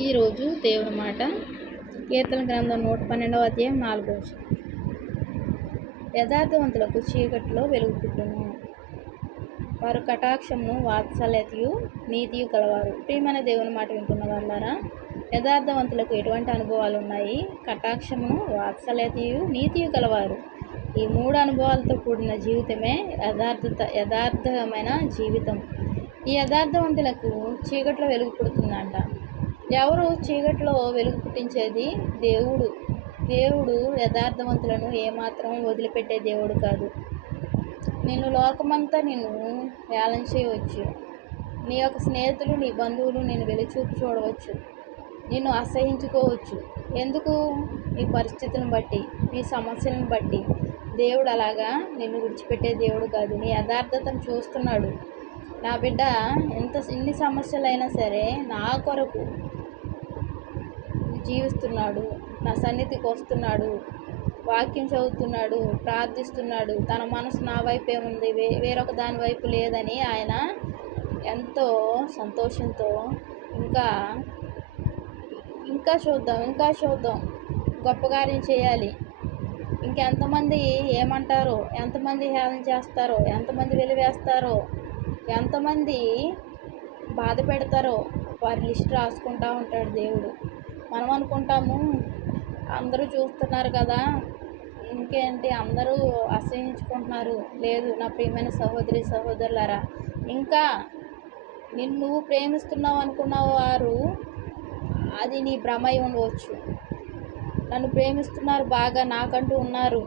ఈరోజు దేవుని మాట. కీర్తన గ్రంథం నూట పన్నెండవ అధ్యాయం నాలుగో యథార్థవంతులకు చీకట్లో వెలుగు పుట్టును వారు కటాక్షమును వాత్సల్యతయు నీతియు గలవారు. ప్రియమైన దేవుని మాట వింటున్న వాళ్ళారా యథార్థవంతులకు ఎటువంటి అనుభవాలు ఉన్నాయి కటాక్షమును వాత్సల్యతయు నీతియు గలవారు. ఈ మూడు అనుభవాలతో కూడిన జీవితమే యథార్థత యథార్థమైన జీవితం. ఈ యథార్థవంతులకు చీకట్లో వెలుగు పుడుతుందంట ఎవరు చీకట్లో వెలుగు పుట్టించేది దేవుడు. దేవుడు యథార్థవంతులను ఏమాత్రం వదిలిపెట్టే దేవుడు కాదు. నిన్ను లోకమంతా నిన్ను వేలం చేయవచ్చు. నీ యొక్క స్నేహితులు నీ బంధువులు నేను వెలుచూపు చూడవచ్చు. నిన్ను అసహించుకోవచ్చు. ఎందుకు? నీ పరిస్థితులను బట్టి నీ సమస్యలను బట్టి. దేవుడు అలాగా నిన్ను విడిచిపెట్టే దేవుడు కాదు. నీ యథార్థతను చూస్తున్నాడు. నా బిడ్డ ఎంత ఎన్ని సమస్యలైనా సరే నా కొరకు జీవిస్తున్నాడు నా సన్నిధికి వస్తున్నాడు వాక్యం చదువుతున్నాడు ప్రార్థిస్తున్నాడు. తన మనసు నా వైపే ఉంది వే వేరొక దాని వైపు లేదని ఆయన ఎంతో సంతోషంతో ఇంకా ఇంకా చూద్దాం ఇంకా చూద్దాం. గొప్ప కార్యం చేయాలి. ఇంకెంతమంది ఏమంటారో ఎంతమంది హేళన చేస్తారో ఎంతమంది వెలివేస్తారో ఎంతమంది బాధ పెడతారో వారి లిస్ట్ రాసుకుంటూ ఉంటాడు దేవుడు. మనం అనుకుంటాము అందరూ చూస్తున్నారు కదా ఇంకేంటి అందరూ అసహించుకుంటున్నారు. లేదు నా ప్రియమైన సహోదరి సహోదరులారా ఇంకా నిన్ను ప్రేమిస్తున్నావు అనుకున్న వారు అది నీ భ్రమ ఉండవచ్చు. నన్ను ప్రేమిస్తున్నారు బాగా నాకంటూ ఉన్నారు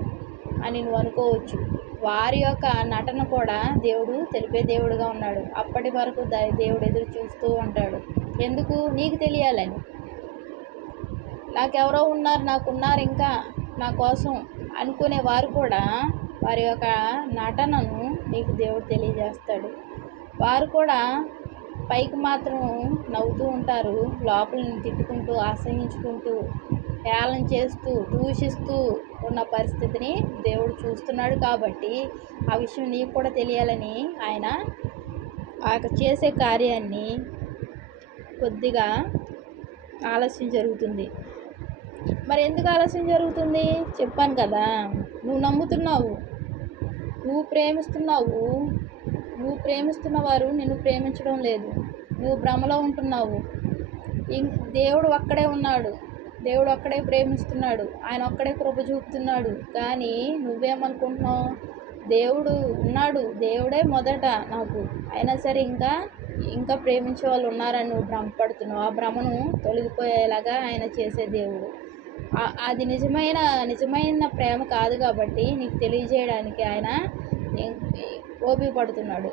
అని నువ్వు అనుకోవచ్చు. వారి యొక్క నటన కూడా దేవుడు తెలిపే దేవుడుగా ఉన్నాడు. అప్పటి వరకు ద- దేవుడు ఎదురు చూస్తూ ఉంటాడు. ఎందుకు? నీకు తెలియాలని. నాకెవరో ఉన్నారు నాకున్నారు ఇంకా నా కోసం అనుకునే వారు కూడా వారి యొక్క నటనను నీకు దేవుడు తెలియజేస్తాడు. వారు కూడా పైకి మాత్రం నవ్వుతూ ఉంటారు లోపల తిట్టుకుంటూ ఆశ్రయించుకుంటూ హేళన చేస్తూ దూషిస్తూ ఉన్న పరిస్థితిని దేవుడు చూస్తున్నాడు కాబట్టి ఆ విషయం నీకు కూడా తెలియాలని ఆయన ఆ యొక్క చేసే కార్యాన్ని కొద్దిగా ఆలస్యం జరుగుతుంది. మరి ఎందుకు ఆలస్యం జరుగుతుంది? చెప్పాను కదా. నువ్వు నమ్ముతున్నావు. నువ్వు ప్రేమిస్తున్నావు. నువ్వు ప్రేమిస్తున్న వారు నిన్ను ప్రేమించడం లేదు. నువ్వు భ్రమలో ఉంటున్నావు. ఇం- దేవుడు ఒక్కడే ఉన్నాడు. దేవుడు ఒక్కడే ప్రేమిస్తున్నాడు. ఆయన ఒక్కడే కృప చూపుతున్నాడు. కానీ నువ్వేమనుకుంటున్నావు? దేవుడు ఉన్నాడు. దేవుడే మొదట నాకు. అయినా సరే ఇంకా ఇంకా ప్రేమించే వాళ్ళు ఉన్నారని నువ్వు భ్రమపడుతున్నావు. ఆ భ్రమను తొలగిపోయేలాగా ఆయన చేసే దేవుడు. అది నిజమైన నిజమైన ప్రేమ కాదు కాబట్టి నీకు తెలియజేయడానికి ఆయన ఓపిక పడుతున్నాడు.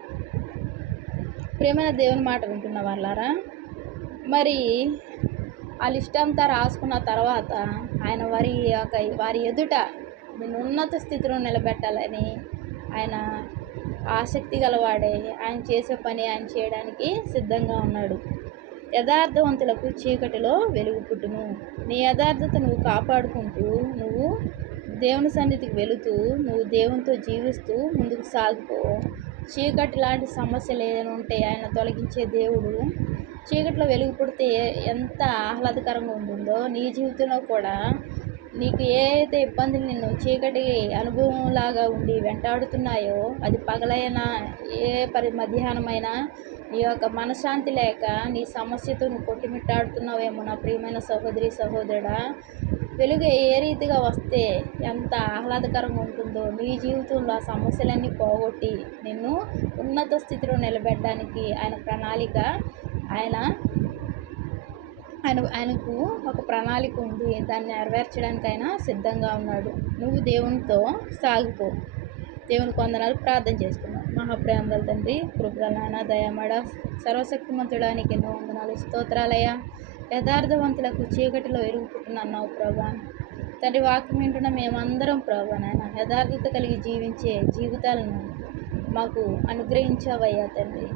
ప్రేమైన దేవుని మాట వింటున్న వాళ్ళారా మరి ఆ లిస్ట్ అంతా రాసుకున్న తర్వాత ఆయన వారి యొక్క వారి ఎదుట నేను ఉన్నత స్థితిలో నిలబెట్టాలని ఆయన ఆసక్తి గలవాడే ఆయన చేసే పని ఆయన చేయడానికి సిద్ధంగా ఉన్నాడు. యథార్థవంతులకు చీకటిలో వెలుగు పుట్టును నీ యథార్థత నువ్వు కాపాడుకుంటూ నువ్వు దేవుని సన్నిధికి వెళుతూ నువ్వు దేవునితో జీవిస్తూ ముందుకు సాగిపో. చీకటి లాంటి సమస్యలు ఏదైనా ఉంటే ఆయన తొలగించే దేవుడు. చీకట్లో వెలుగు పుడితే ఎంత ఆహ్లాదకరంగా ఉంటుందో నీ జీవితంలో కూడా నీకు ఏదైతే ఇబ్బందులు నిన్ను చీకటి అనుభవంలాగా ఉండి వెంటాడుతున్నాయో అది పగలైనా ఏ పరి మధ్యాహ్నమైనా నీ యొక్క మనశ్శాంతి లేక నీ సమస్యతో నువ్వు కొట్టిమిట్టాడుతున్నావేమో నా ప్రియమైన సహోదరి సహోదరుడా. వెలుగు ఏ రీతిగా వస్తే ఎంత ఆహ్లాదకరంగా ఉంటుందో నీ జీవితంలో ఆ సమస్యలన్నీ పోగొట్టి నిన్ను ఉన్నత స్థితిలో నిలబెట్టడానికి ఆయన ప్రణాళిక ఆయన ఆయన ఆయనకు ఒక ప్రణాళిక ఉంది. దాన్ని నెరవేర్చడానికి ఆయన సిద్ధంగా ఉన్నాడు. నువ్వు దేవునితో సాగిపో. దేవుని కొందనాలు ప్రార్థన చేసుకున్నావు మహాప్రేమగల తండ్రి కృపగల నానా దయామడ సర్వశక్తిమంతుడానికి ఎన్నో వందనాలు స్తోత్రాలయ యథార్థవంతులకు చీకటిలో ఎరుగుకుంటున్నావు ప్రభా. తండ్రి వాక్యం వింటున్న మేమందరం ప్రభా నాయన యథార్థత కలిగి జీవించే జీవితాలను మాకు అనుగ్రహించావయ్యా తండ్రి.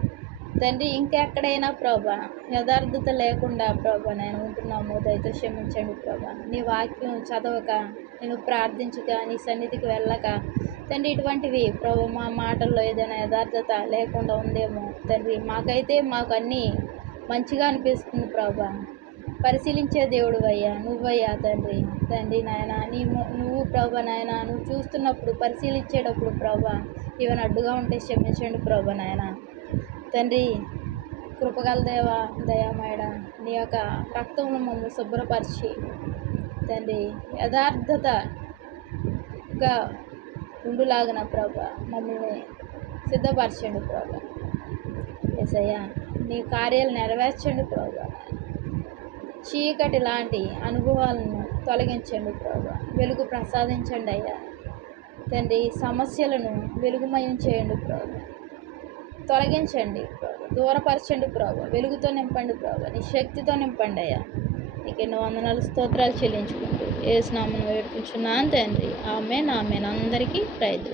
తండ్రి ఇంకెక్కడైనా ప్రభా యథార్థత లేకుండా ప్రభా నేను ఉంటున్నాము దయతో క్షమించండి ప్రభా. నీ వాక్యం చదవక నేను ప్రార్థించక నీ సన్నిధికి వెళ్ళక తండ్రి ఇటువంటివి ప్రభు మా మాటల్లో ఏదైనా యథార్థత లేకుండా ఉందేమో తండ్రి. మాకైతే మాకు అన్నీ మంచిగా అనిపిస్తుంది ప్రభా. పరిశీలించే దేవుడు అయ్యా నువ్వయ్యా తండ్రి. తండ్రి నాయన నీ ము- నువ్వు ప్రభా నాయన నువ్వు చూస్తున్నప్పుడు పరిశీలించేటప్పుడు ప్రభా ఇవన్నీ అడ్డుగా ఉంటే క్షమించండి ప్రభా నాయన. తండ్రి కృపగల దేవ దయామయడ నీ యొక్క రక్తంలో మమ్మల్ని శుభ్రపరిచి తండ్రి యథార్థతగా ఉండులాగిన ప్రభా మమ్మల్ని సిద్ధపరచండి ప్రభా. ఎసయ్యా నీ కార్యాలు నెరవేర్చండి ప్రభా. చీకటి లాంటి అనుభవాలను తొలగించండి ప్రభా. వెలుగు ప్రసాదించండి అయ్యా. తండ్రి సమస్యలను వెలుగుమయం చేయండి ప్రభా. తొలగించండి. దూరపరచండి ప్రభు. వెలుగుతో నింపండి ప్రభు. నీ శక్తితో నింపండి అయ్యా. నీకు ఎన్నో వందనాలు స్తోత్రాలు చెల్లించుకుంటూ. ఏ స్నామను వేడుకుంటున్నాను తండ్రి. ఆమె నామెన్ అందరికీ ప్రయత్నం